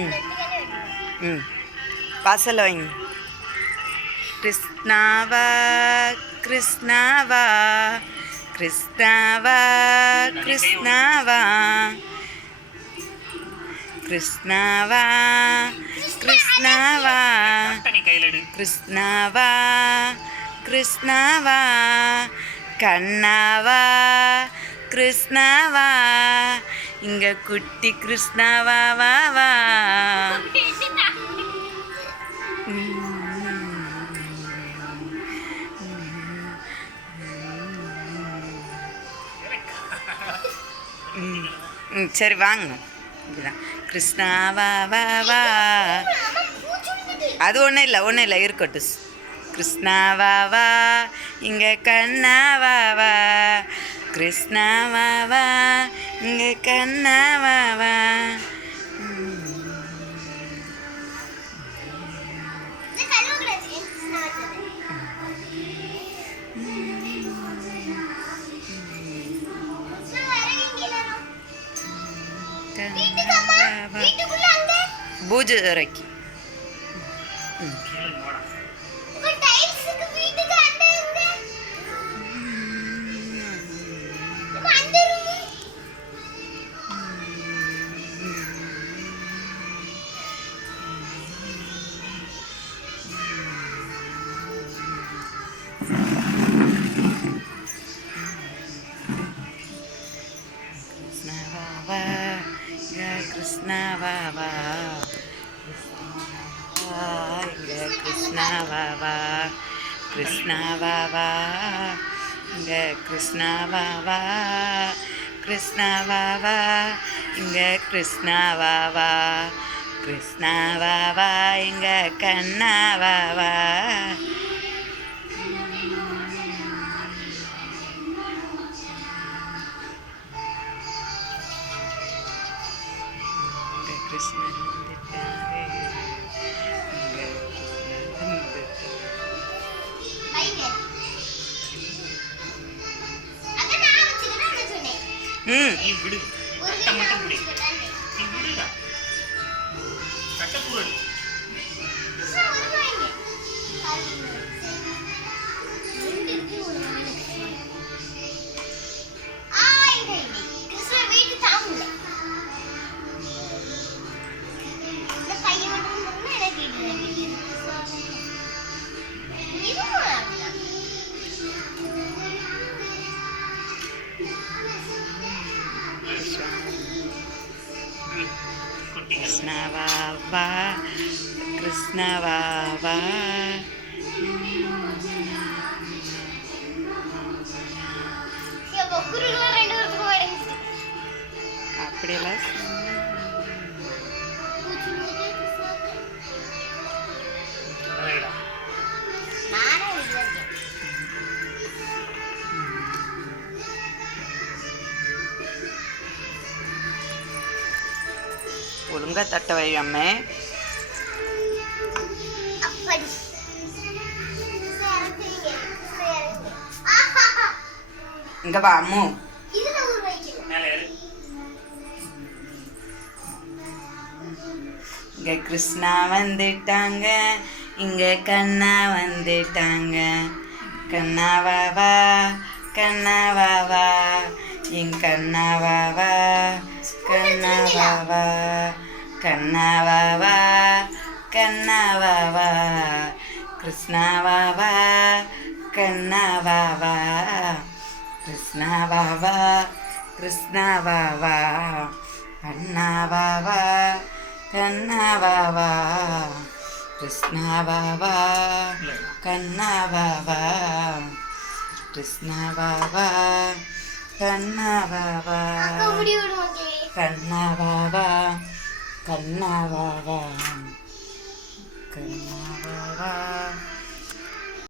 ம் ம் வாசலில் வைங்க. கிருஷ்ணாவா கிருஷ்ணாவா கிருஷ்ணாவா கிருஷ்ணாவா கிருஷ்ணாவா கிருஷ்ணாவா கிருஷ்ணாவா கிருஷ்ணாவா கண்ணாவா கிருஷ்ணாவா இங்க குட்டி கிருஷ்ணாவா வா வா. சரி வாங்க. இதுதான் கிருஷ்ணாவா வா வா. அது ஒன்றும் இல்லை இருக்கட்டும். கிருஷ்ணாவா வா இங்கே கண்ணாவா வா. கிருஷ்ணாவா வா இங்கே கண்ணாவா வா. பூஜை அறைக்கு கிருஷ்ணாவா வா இங்கே கிருஷ்ணாவா வா. கிருஷ்ணாவா வா இங்கே கிருஷ்ணாவா வா. கிருஷ்ணாவா வா இங்கே கிருஷ்ணாவா வா. கிருஷ்ணாவா வா இங்கே கண்ணாவா வா. கிருஷ்ணன் கிருஷ்ணாவா வா கிருஷ்ணாவா வா. அப்படியெல்லாம் ஒழுங்கா தட்ட வை அம்மே. இங்க வா அம்மு. இங்க கிருஷ்ணா வந்துட்டாங்க இங்க கண்ணா வந்துட்டாங்க. கண்ணாவா வா கண்ணாவா வா என் கண்ணாவா வா கண்ணாவா வா. கண்ணாவா வா கண்ணாவா வா. கிருஷ்ணாவா வா கண்ணாவா வா. கிருஷ்ணாவா வா கிருஷ்ணாவா வா. கண்ணாவா வா கண்ணாவா வா. கிருஷ்ணாவா வா கண்ணாவா வா. கிருஷ்ணாவா வா கண்ணாவா வா. கண்ணாவா வா கண்ணாவா வா. கண்ணாவா வா